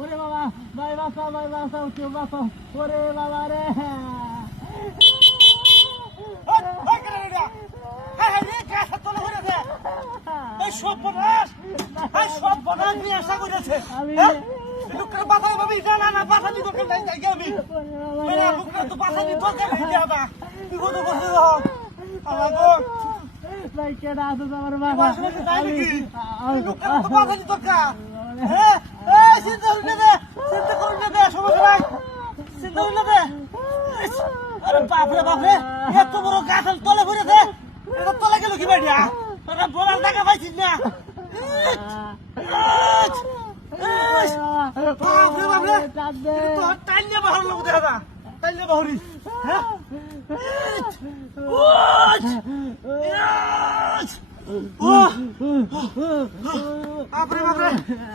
ওরে বাবা ভাই বাঁচাও কেউ বাঁচাও ওরে বাবা রে সব বনাস নিয়ে আশা করেছে লোকের বাসায় ভাবি না না বাসা দিত কেন যাই আমি লোকের তো বাসা দিত কেন যাবা বিপদ বসে আল্লাহ গো ভাই কেন আসো আমার বাবা লোকের তো বাসা দিত কা হ্যাঁ এই চিন্তা করুন দে সমস্যা নাই চিন্তা করুন দে আরে বাপরে এত বড় গাছাল তলে পড়েছে এটা তলে গেল কি বাড়িয়া তোরা বলার টাকা পাইছিস না বাপরে তোর টাইলে বাহার লোক দেখা টাইলে বাহরি হ্যাঁ বাপরে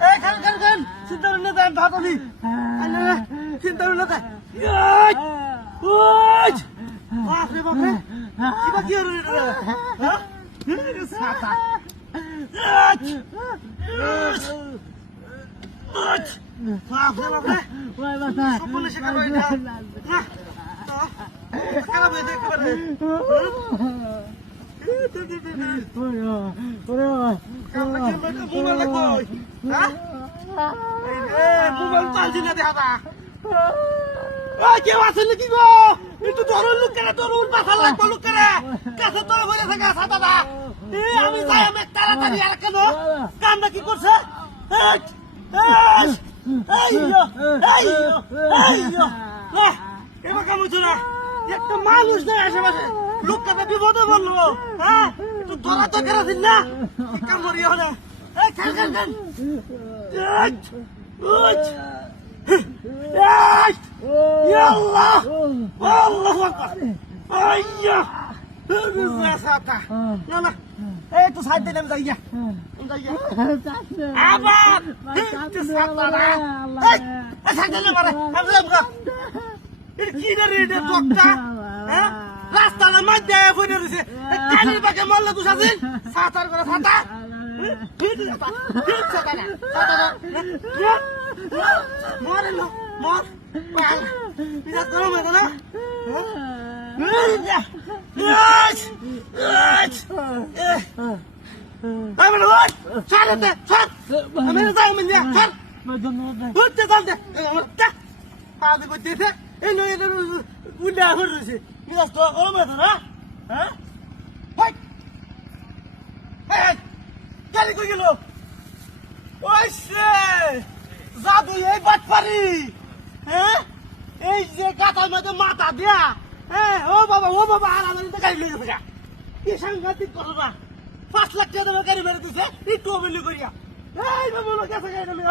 এই খান চিন্তা করুন না দেন ভাত আনি চিন্তা করুন না দেন বাপরে কিবা কি হলো হ্যাঁ সাতা বাপরে ভাই বাঁচা সকলে শেখা হয় না খারাপ হয়ে দেখতে পারে ওরে বাবা মোবাইল কই হ্যাঁ মোবাইল চালছি না দেখা কেউ আছে নাকি গো একটু ধরুন লোক কেন ধরুন বাসা লাগবো লোক কেন কাছে তোর ভরে থাকে সাদাদা আমি যাই আমি তাড়াতাড়ি আর কেন কামটা কি করছে এবার কাম হচ্ছে না একটা মানুষ নেই আশেপাশে লোকটা বিপদে বললো হ্যাঁ একটু ধরা তো কেরাছিস না কাম করি হলে খান Allah Allahu Akbar ayya sata nana tu side dilam jaiya aba tu sata na side dilam mare amra amra ki na rede dokta rasta na madde fone rese kani bage molla tu sasin satar kore sata sata na mare lo mor bang bisa tolong ya kana Ayo luar, cari deh, cari. Ambil saya menjadi, cari. Udah tante, udah. Ada betul deh. Ini udah harus sih. Kita setelah kalau mana tuh, hah? Hai, hai, cari kau gilo. Wah, জাদু এই বাটপারি হ্যাঁ এই যে কাঁথার মধ্যে মাথা দেয়া হ্যাঁ ও বাবা আর আমাদের গাড়ি লেগে গেছে কি সাংঘাতিক কথা না 5 লাখ টাকা দামের গাড়ি মেরে দিছে একটু অবহেলা করিয়া এই বাবা লোক গেছে গাড়ি